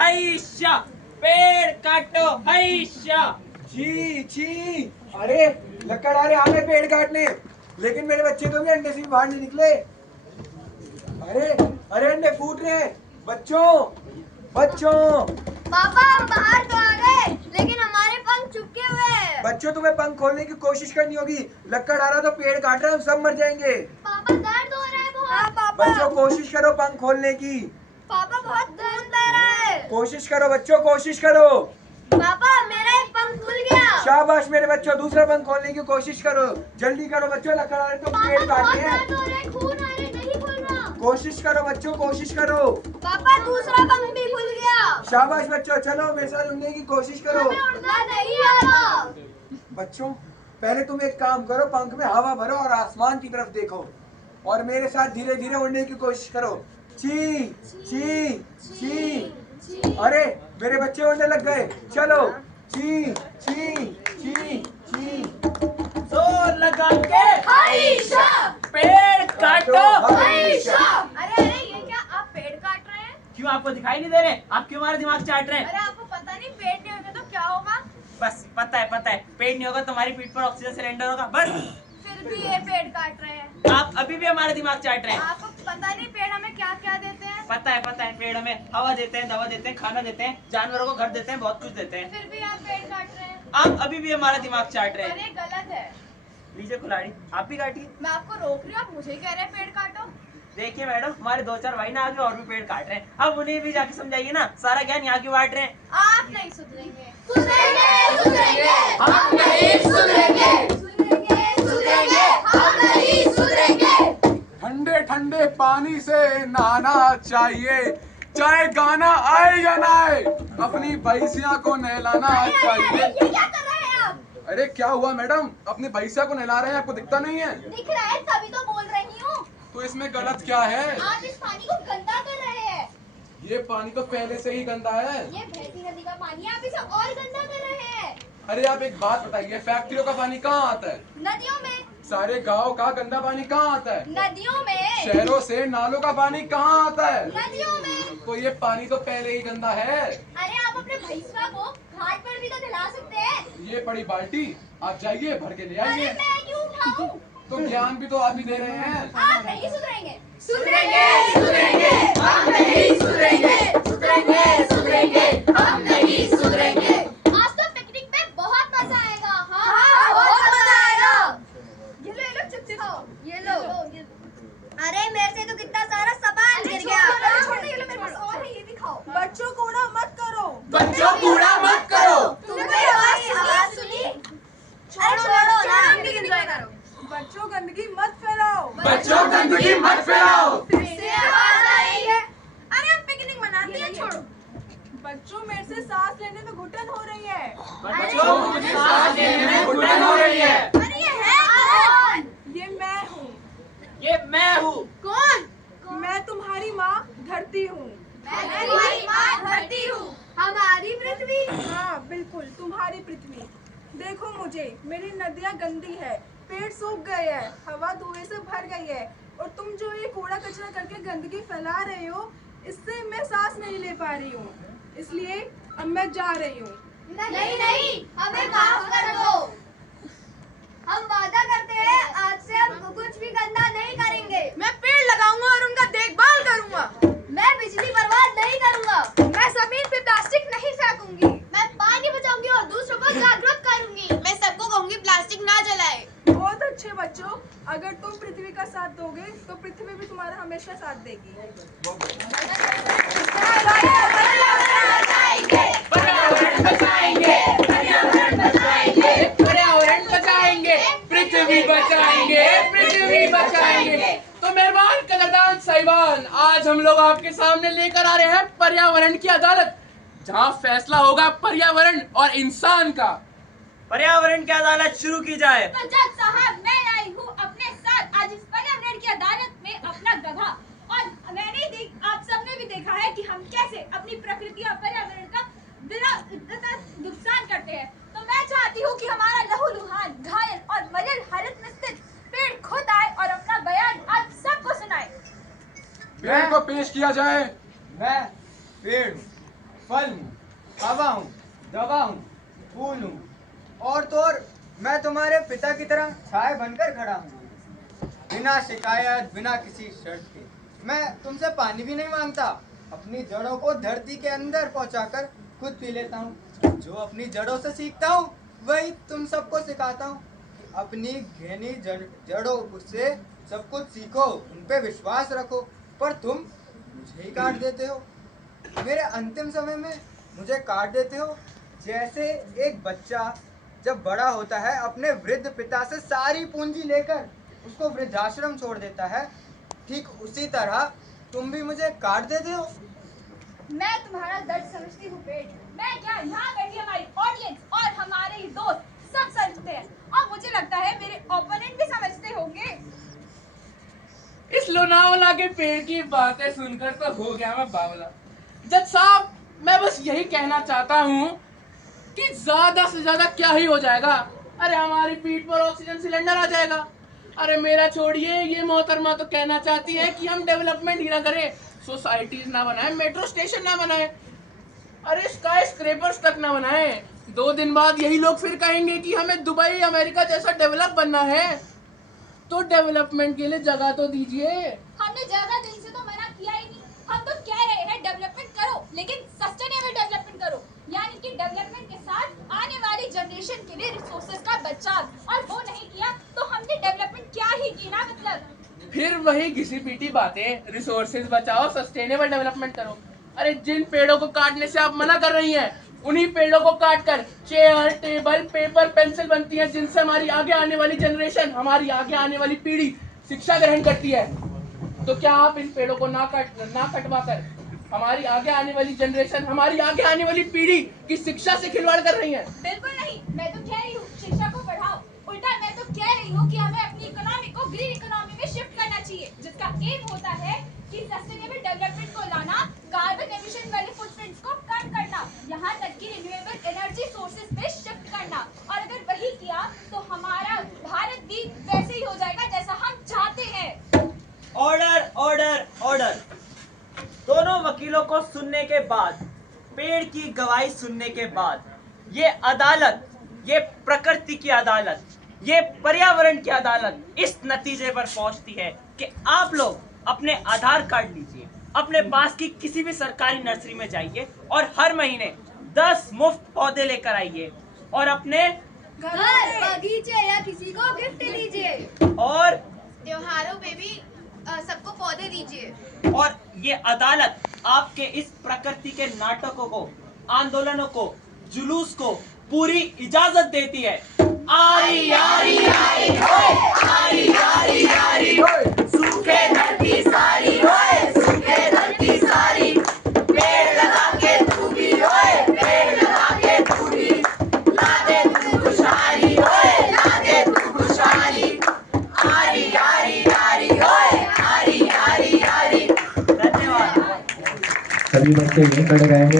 हैशा, पेड़ काटो हैशा। छी छी, अरे लकड़ आ रहे आ गए पेड़ काटने, लेकिन मेरे बच्चे तो भी अंडे से भी बाहर नहीं निकले। अरे अरे अंडे फूट रहे हैं। बच्चों बच्चों पापा हम बाहर तो आ गए, लेकिन हमारे पंख चिपके हुए हैं। बच्चों तुम्हें पंख खोलने की कोशिश करनी होगी। लकड़ आ रहा तो पेड़ काट रहे हैं, हम सब मर जाएंगे। पापा दर्द हो रहा है बहुत। हाँ, पापा। बच्चों कोशिश करो पंख खोलने की। पापा बहुत दर्द दे रहा है। कोशिश करो बच्चों, कोशिश करो। पापा मेरा एक पंख खुल गया। शाबाश मेरे बच्चों, दूसरा पंख खोलने की कोशिश करो। जल्दी करो बच्चों, लकड़ आ रहे तो पेड़ काट रहे हैं। दर्द हो रहा है, खून आ रहा है, नहीं खुल रहा। कोशिश करो बच्चों, कोशिश करो। पापा दूसरा पंख भी खुल गया। शाबाश बच्चों, चलो मेरे साथ उड़ने की कोशिश करो। हमें उड़ना नहीं आता। बच्चों पहले तुम एक काम करो, पंख में हवा भरो और आसमान की तरफ देखो, और मेरे साथ धीरे धीरे उड़ने की कोशिश करो। ची ची ची। अरे मेरे बच्चे उड़ने लग गए, चलो। ची ची ची ची। जोर लगा के हैशा, पेड़ काटो हैशा। अरे ये क्या आप पेड़ काट रहे हैं? क्यों आपको दिखाई नहीं दे रहे? आप क्यों हमारा दिमाग चाट रहे हैं? अरे आपको पता नहीं पेड़ नहीं होगा तो क्या होगा? बस पता है, पेड़ नहीं होगा तुम्हारी पीठ पर ऑक्सीजन सिलेंडर होगा, बस। फिर भी ये पेड़ काट रहे हैं। आप अभी भी हमारा दिमाग चाट रहे हैं। आपको पता नहीं पेड़ हमें क्या क्या देते हैं? पता है, पेड़ हमें हवा देते हैं, दवा देते हैं, खाना देते हैं, जानवरों को घर देते हैं, बहुत कुछ देते हैं। फिर भी आप पेड़ काट रहे हैं। आप अभी भी हमारा दिमाग चाट रहे हैं। अरे गलत है। लीजिए कुल्हाड़ी, आप भी काटिए। मैं आपको रोक रही हूँ, आप मुझे ही कह रहे हैं पेड़ काटो। देखिए मैडम, हमारे 2-4 भाई ना आगे और भी पेड़ काट रहे हैं, अब उन्हें भी जाके समझाइए ना, सारा ज्ञान यहाँ क्यों बांट रहे हैं? आप नहीं सुधरेंगे। सुधरेंगे, सुधरेंगे, हम नहीं सुधरेंगे। सुधरेंगे, सुधरेंगे, हम नहीं सुधरेंगे। ठंडे ठंडे पानी से नहाना चाहिए, चाहे गाना आए या ना आए, अपनी भैंसिया को नहलाना चाहिए। ये क्या कर रहे हैं आप? अरे क्या हुआ मैडम, अपनी भैंसिया को नहला रहे हैं, आपको दिखता नहीं है? दिख रहा है तभी तो बोल रही हूँ। तो इसमें गलत क्या है? आप इस पानी को गंदा कर रहे हैं। ये पानी तो पहले से ही गंदा है। ये बहती नदी का पानी है, आप इसे और गंदा कर रहे हैं। अरे आप एक बात बताइए, फैक्ट्रियों का पानी कहाँ आता है? नदियों में। सारे गांव का गंदा पानी कहाँ आता है? नदियों में। शहरों से नालों का पानी कहाँ आता है? नदियों में। तो ये पानी तो पहले ही गंदा है। अरे आप अपने भैंसवा को घाट पर भी तो नहला सकते हैं। ये पड़ी बाल्टी, आप जाइए भर के ले अरे आइए। मैं क्यों उठाऊं? तो ज्ञान भी तो आप ही दे रहे हैं। आप नहीं सुधरेंगे। सुधरेंगे, सुधरेंगे, हम नहीं सुधरेंगे। सुधरेंगे, सुधरेंगे, हम नहीं सुधरेंगे। आज तो पिकनिक पे बहुत मजा आएगा। हाँ, बहुत मजा आएगा। ये लो चिप्स खाओ। ये लो। अरे मेरे से तो कितना सारा सामान गिर गया। छोड़ दो, ये लो मेरे पास और है, ये भी खाओ। बच्चों कूड़ा मत करो। बच्चों कूड़ा मत करो। तुमने मेरी आवाज सुनी? अरे छोड़ो ना, हम भी एंजॉय करो। बच्चों गंदगी मत फैलाओ। बच्चों गंदगी मत फैलाओ। फिर से आवाज आई है। अरे हम पिकनिक मनाते हैं, छोड़ो। बच्चों मेरे से सांस लेने में घुटन हो रही है। बच्चों मुझे सांस लेने में घुटन हो रही है। अरे ये है कौन? ये मैं हूँ। ये मैं हूँ। कौन? मैं तुम्हारी माँ धरती हूँ। मैं तुम्हारी माँ धरती हूँ। हमारी पृथ्वी। हाँ बिल्कुल, तुम्हारी पृथ्वी। देखो मुझे, मेरी नदियाँ गंदी है, पेड़ सूख गए हैं, हवा धुएं से भर गई है, और तुम जो ये कूड़ा कचरा करके गंदगी फैला रहे हो, इससे मैं सांस नहीं ले पा रही हूँ। इसलिए अब मैं जा रही हूँ। नहीं नहीं, हमें माफ कर दो। हम वादा करते हैं आज से हम कुछ भी गंदा नहीं करेंगे। मैं पेड़ लगाऊंगा और उनका देखभाल करूंगा। मैं बिजली बर्बाद नहीं करूंगा। मैं जमीन पे प्लास्टिक नहीं फेंकूंगी। मैं पानी बचाऊंगी और दूसरों को जागरूक करूंगी। मैं सबको कहूंगी प्लास्टिक ना जलाए। बहुत अच्छे बच्चों, अगर तुम पृथ्वी का साथ दोगे तो पृथ्वी भी तुम्हारा हमेशा साथ देगी। पर्यावरण बचाएंगे, पर्यावरण बचाएंगे, पर्यावरण बचाएंगे, पृथ्वी बचाएंगे, पृथ्वी बचाएंगे। तो मेहरबान कदरदान साहिबान, आज हम लोग आपके सामने लेकर आ रहे हैं पर्यावरण की अदालत, जहां फैसला होगा पर्यावरण और इंसान का। पर्यावरण की अदालत शुरू की जाए। तो जज साहब, मैं आई हूँ अपने साथ आज इस पर्यावरण की अदालत में अपना गवाह, और आप सबने भी देखा है कि हम कैसे अपनी प्रकृति और पर्यावरण का नुकसान करते हैं। तो मैं चाहती हूँ कि हमारा लहूलुहान, घायल और मलिन हालत में स्थित पेड़ खुद आए और अपना बयान आप सबको सुनाए। पेड़ को पेश किया जाए। मैं पेड़। फल हूँ, हवा हूँ, दवा हूँ, फूल हूँ, और तो और मैं तुम्हारे पिता की तरह छाया बनकर खड़ा हूँ। बिना शिकायत, बिना किसी शर्त के मैं तुमसे पानी भी नहीं मांगता। अपनी जड़ों को धरती के अंदर पहुंचाकर खुद पी लेता हूँ। जो अपनी जड़ों से सीखता हूँ वही तुम सबको सिखाता हूँ कि अपनी घनी जड़ों से सब कुछ सीखो, उन पे विश्वास रखो। पर तुम मुझे ही काट देते हो। मेरे अंतिम समय में मुझे काट देते हो। जैसे एक बच्चा जब बड़ा होता है अपने वृद्ध पिता से सारी पूंजी लेकर उसको वृद्धाश्रम छोड़ देता है, ठीक उसी तरह तुम भी मुझे काट देते हो। मैं तुम्हारा दर्द समझती हूँ पेट। मैं क्या, यहाँ बैठी हमारी ऑडियंस और हमारे ही दोस्त सब समझते हैं, और मुझे लगता है मेरे ओपोनेंट भी समझते होंगे। इस लोनावला के पेड़ की बातें सुनकर तो हो गया मैं बावला। जज साहब, मैं बस यही कहना चाहता हूँ कि ज्यादा से ज्यादा क्या ही हो जाएगा। अरे हमारी पीठ पर ऑक्सीजन सिलेंडर आ जाएगा। अरे मेरा छोड़िए, ये मोहतरमा तो कहना चाहती है कि हम डेवलपमेंट ही ना करें, सोसाइटीज ना बनाए, मेट्रो स्टेशन ना बनाए, अरे स्काई स्क्रैपर्स तक ना बनाए। 2 दिन बाद यही लोग फिर कहेंगे कि हमें दुबई अमेरिका जैसा डेवलप बनना है। तो डेवलपमेंट के लिए जगह तो दीजिए। हमने ज्यादा दिन से तो मना किया ही नहीं। हम तो कह रहे हैं डेवलपमेंट करो, लेकिन सस्टेनेबल डेवलपमेंट करो, यानी कि डेवलपमेंट के साथ आने वाली जनरेशन के लिए रिसोर्सेज का बचाव। और वो नहीं किया तो हमने डेवलपमेंट क्या ही की ना। मतलब फिर वही घिसी पीटी बातें, रिसोर्सेज बचाओ, सस्टेनेबल डेवलपमेंट करो। अरे जिन पेड़ों को काटने से आप मना कर रही हैं, उन्हीं पेड़ों को काटकर चेयर, टेबल, पेपर, पेंसिल बनती है, जिनसे हमारी आगे आने वाली जनरेशन, हमारी आगे आने वाली पीढ़ी शिक्षा ग्रहण करती है। तो क्या आप इन पेड़ों को ना कटवा कर हमारी आगे आने वाली जनरेशन, हमारी आगे आने वाली पीढ़ी की शिक्षा से खिलवाड़ कर रही हैं? बिल्कुल नहीं। मैं तो कह रही हूँ शिक्षा को बढ़ाओ। उल्टा मैं तो कह रही हूँ कि हमें अपनी इकोनॉमी को ग्रीन इकोनॉमी में शिफ्ट करना चाहिए, जिसका एम होता है कि सस्टेनेबल डेवलपमेंट को लाना, कार्बन एमिशन वाले फुटप्रिंट्स को कम करना, यहाँ तक कि रिन्यूएबल एनर्जी सोर्सेज पे शिफ्ट करना। और अगर वही किया तो हमारा भारत भी वैसे ही हो जाएगा जैसा हम चाहते हैं। Order, order, order. दोनों वकीलों को सुनने के बाद, पेड़ की गवाही सुनने के बाद, ये अदालत, ये प्रकृति की अदालत, ये पर्यावरण की अदालत इस नतीजे पर पहुंचती है कि आप लोग अपने आधार कार्ड लीजिए, अपने पास की किसी भी सरकारी नर्सरी में जाइए और हर महीने 10 मुफ्त पौधे लेकर आइए और अपने घर, बगीचे या किसी को गिफ्ट दीजिए, और त्योहारों पे भी सबको पौधे दीजिए। और ये अदालत आपके इस प्रकृति के नाटकों को, आंदोलनों को, जुलूस को पूरी इजाजत देती है। आरी आरी आरी होए, आरी आरी आरी होए, सूखे धरती सारी होए, सूखे धरती सारी, पेड़ लगा के तू भी होए, पेड़ लगा के तू भी, ला दे तू खुशहाली होए, ला दे तू खुशहाली, आरी आरी आरी होए, आरी आरी आरी। धन्यवाद। सभी बच्चे यहीं खड़े रहेंगे।